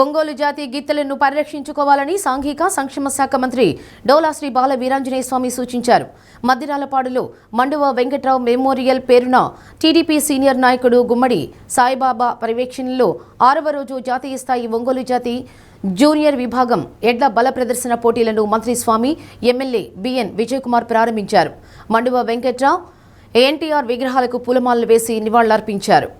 ఒంగోలు జాతి గిత్తెలను పరిరక్షించుకోవాలని సాంఘిక సంక్షేమ శాఖ మంత్రి డోలా శ్రీ బాల వీరాంజనేయ స్వామి సూచించారు. మద్దిరాలపాడులో మండువ వెంకట్రావు మెమోరియల్ పేరున టీడీపీ సీనియర్ నాయకుడు గుమ్మడి సాయిబాబా పర్యవేక్షణలో 6వ రోజు జాతీయ స్థాయి ఒంగోలు జాతి జూనియర్ విభాగం ఎడ్ల బల ప్రదర్శన పోటీలను మంత్రి స్వామి ఎమ్మెల్యే బిఎన్ విజయకుమార్ ప్రారంభించారు. మండువ వెంకట్రావు ఎన్టీఆర్ విగ్రహాలకు పూలమాలలు వేసి నివాళులర్పించారు.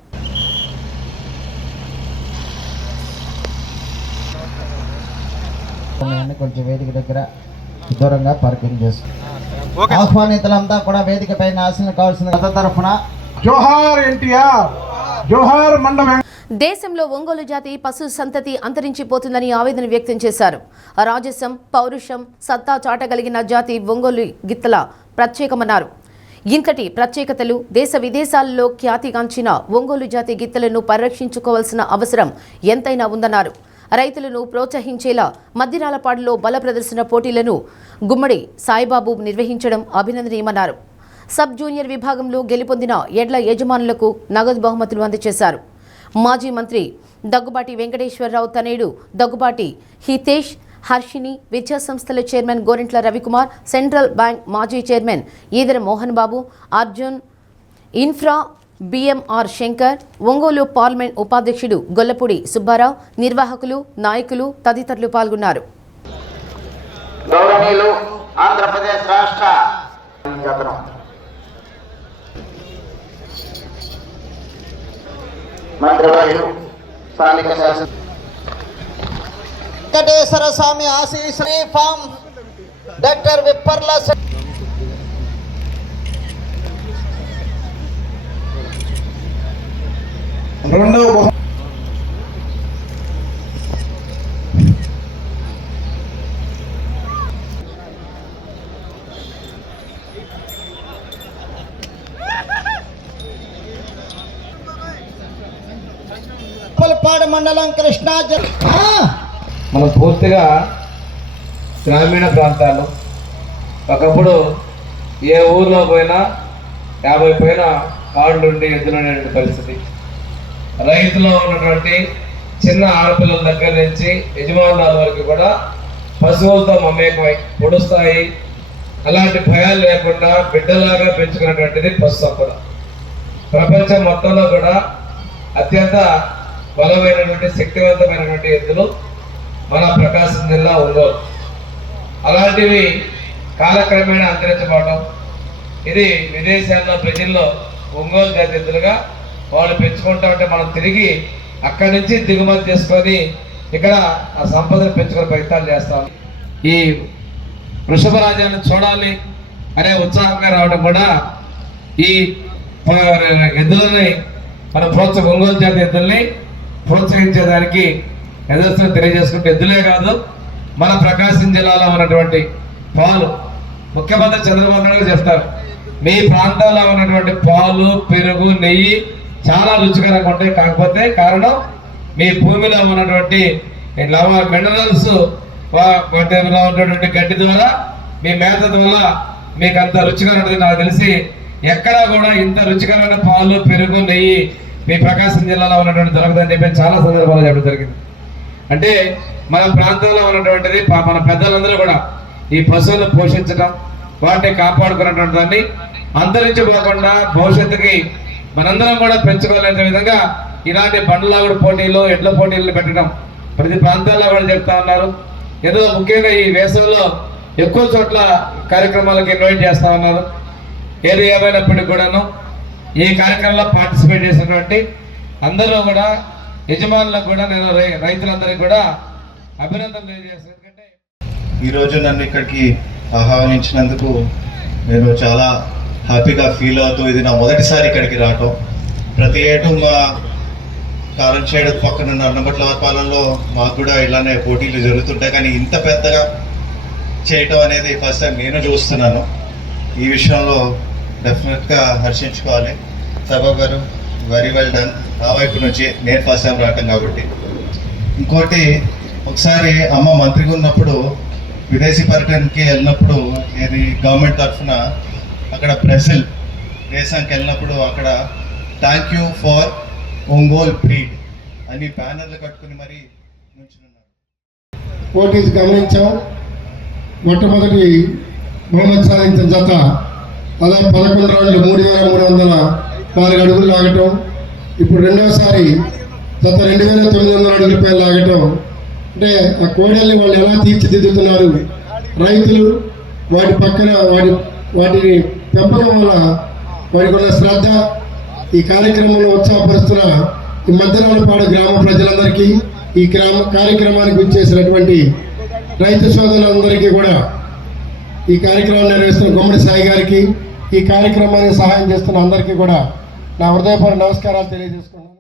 కొంచెం వేదిక దగ్గర దూరంగా పార్కింగ్ చేస్తారు. ఆహ్వానితులంతా కూడా వేదిక పైన ఆశలు కావాల్సిన తరఫున జోహార్ ఎన్టీఆర్, జోహార్ మండవ. దేశంలో ఒంగోలు జాతి పశు సంతతి అంతరించిపోతుందని ఆవేదన వ్యక్తం చేశారు. రాజసం, పౌరుషం, సత్తా చాటగలిగిన జాతి ఒంగోలు గిత్తల ప్రత్యేకమన్నారు. ఇంతటి ప్రత్యేకతలు దేశ విదేశాల్లో ఖ్యాతిగాంచిన ఒంగోలు జాతి గిత్తలను పరిరక్షించుకోవాల్సిన అవసరం ఎంతైనా ఉందన్నారు. రైతులను ప్రోత్సహించేలా మద్దిరాలపాడులో బల ప్రదర్శన పోటీలను గుమ్మడి సాయిబాబు నిర్వహించడం అభినందనీయమన్నారు. సబ్ జూనియర్ విభాగంలో గెలుపొందిన ఎడ్ల యజమానులకు నగదు బహుమతులు అందజేశారు. మాజీ మంత్రి దగ్గుబాటి వెంకటేశ్వరరావు తనేడు దగ్గుబాటి హితేష్, హర్షిని, విద్యా సంస్థల chairman Gorintla Ravikumar, central bank మాజీ chairman Edara Mohan Babu, Arjun, infra BMR Shankar, Ongole parliament ఉపాధ్యక్షుడు గొల్లపూడి సుబ్బారావు, నిర్వాహకులు, నాయకులు తదితరులు పాల్గొన్నారు. గౌరవనీయులు ఆంధ్రప్రదేశ్ రాష్ట్ర మంత్రివర్యులు స్థానిక శాసన వెంకటేశ్వర స్వామి ఆశీస్సుని ఫామ్ డాక్టర్ విప్పర్ల రెండవ పాడు మండలం కృష్ణా జిల్లా. మనం పూర్తిగా గ్రామీణ ప్రాంతాలు. ఒకప్పుడు ఏ ఊర్లో పోయినా 50 పైన ఆడులు ఉండి ఎద్దులు ఉండేటువంటి పరిస్థితి. రైతులో ఉన్నటువంటి చిన్న ఆడపిల్లల దగ్గర నుంచి యజమానుల వరకు కూడా పశువులతో మమేకమై పొడుస్తాయి. అలాంటి భయాలు లేకుండా బిడ్డలాగా పెంచుకున్నటువంటిది పశు సంపద. ప్రపంచం మొత్తంలో కూడా అత్యంత బలమైనటువంటి శక్తివంతమైనటువంటి ఎద్దులు మన ప్రకాశం జిల్లా ఒంగోలు. అలాంటివి కాలక్రమేణా అంతరించబడటం, ఇది విదేశాల్లో ప్రజల్లో ఒంగోలు జాతి ఎద్దులుగా వాళ్ళు పెంచుకుంటా ఉంటే మనం తిరిగి అక్కడి నుంచి దిగుమతి చేసుకొని ఇక్కడ ఆ సంపదను పెంచుకునే ప్రయత్నాలు చేస్తాం. ఈ వృషభ రాజ్యాన్ని చూడాలి అనే ఉత్సాహంగా రావడం కూడా ఈ ఎద్దులని మన ఒంగోలు జాతి ఎద్దుల్ని ప్రోత్సహించేదానికి ఎదురుస్తున్న తెలియజేసుకుంటే ఎద్దులే కాదు మన ప్రకాశం జిల్లాలో ఉన్నటువంటి పాలు, ముఖ్యమంత్రి చంద్రబాబు నాయుడు చెప్తారు, మీ ప్రాంతాల్లో ఉన్నటువంటి పాలు, పెరుగు, నెయ్యి చాలా రుచికరంగా ఉంటాయి. కాకపోతే కారణం మీ భూమిలో ఉన్నటువంటి మినరల్స్ ఉన్నటువంటి గడ్డి ద్వారా మీ మేత వల్ల మీకు అంత రుచిగా ఉంటుంది. నాకు తెలిసి ఎక్కడా కూడా ఇంత రుచికరమైన పాలు, పెరుగు, నెయ్యి మీ ప్రకాశం జిల్లాలో ఉన్నటువంటి దొరకదని చెప్పి చాలా సందర్భాలు చెప్పడం జరిగింది. అంటే మన ప్రాంతంలో ఉన్నటువంటిది మన పెద్దలందరూ కూడా ఈ పశువులను పోషించడం, వాటిని కాపాడుకున్నటువంటి దాన్ని అంతరించిపోకుండా భవిష్యత్తుకి మనందరం కూడా పెంచుకోలేని విధంగా ఇలాంటి బండ్లాగుడు పోటీలు, ఎడ్ల పోటీలు పెట్టడం ప్రతి ప్రాంతాల్లో కూడా చెప్తా ఉన్నారు. ఏదో ముఖ్యంగా ఈ వేసవిలో ఎక్కువ చోట్ల కార్యక్రమాలకు ఇన్వైట్ చేస్తా ఉన్నారు. ఏది ఏమైనప్పటికీ కూడాను ఈ కార్యక్రమంలో పార్టిసిపేట్ చేసినటువంటి అందరూ కూడా యజమానులకు కూడా నేను రైతులందరికీ కూడా అభినందనలు తెలియజేస్తాను. ఎందుకంటే ఈరోజు నన్ను ఇక్కడికి ఆహ్వానించినందుకు నేను చాలా హ్యాపీగా ఫీల్ అవుతూ, ఇది నా మొదటిసారి ఇక్కడికి రావటం. ప్రతి ఏటూ మా కారంచేడు పక్కన అన్నబట్ల పాలనలో మాకు కూడా ఇలానే పోటీలు జరుగుతుంటాయి, కానీ ఇంత పెద్దగా చేయటం అనేది ఫస్ట్ టైం నేను చూస్తున్నాను. ఈ విషయంలో డెఫినెట్గా హర్షించుకోవాలి. సభా గారు వెరీ వెల్ డన్. నా వైపు నుంచి నేను ఫస్ట్ టైం రావటం కాబట్టి. ఇంకోటి, ఒకసారి అమ్మ మంత్రిగా ఉన్నప్పుడు విదేశీ పర్యటనకి వెళ్ళినప్పుడు ఇది గవర్నమెంట్ తరఫున అక్కడ బ్రెజిల్ దేశానికి వెళ్ళినప్పుడు అక్కడ thank you for Ongole breed అని బ్యానర్లు కట్టుకుని మరి నుంచున్నారు. పోటీస్ గమనించాం. మొట్టమొదటి బహుమతి సాధించిన జత అలా 11 రౌండ్లు 3,304 అడుగులు లాగటం. ఇప్పుడు రెండవసారి జత 2,900 అడుగులపై లాగటం. అంటే ఆ కోడల్ని వాళ్ళు ఎలా తీర్చిదిద్దుతున్నారు, రైతులు వాటి పక్కన వాటిని పెంపకం వల్ల వారికి ఉన్న శ్రద్ధ ఈ కార్యక్రమంలో ఉత్సాహపరుస్తున్న ఈ మధ్యరాలపాడు గ్రామ ప్రజలందరికీ, ఈ కార్యక్రమానికి విచ్చేసినటువంటి రైతు సోదరులందరికీ కూడా, ఈ కార్యక్రమాన్ని నిర్వహిస్తున్న గుమ్మడి సాయి గారికి, ఈ కార్యక్రమానికి సహాయం చేస్తున్న అందరికీ కూడా నా హృదయపూర్వక నమస్కారాలు తెలియజేసుకున్నాను.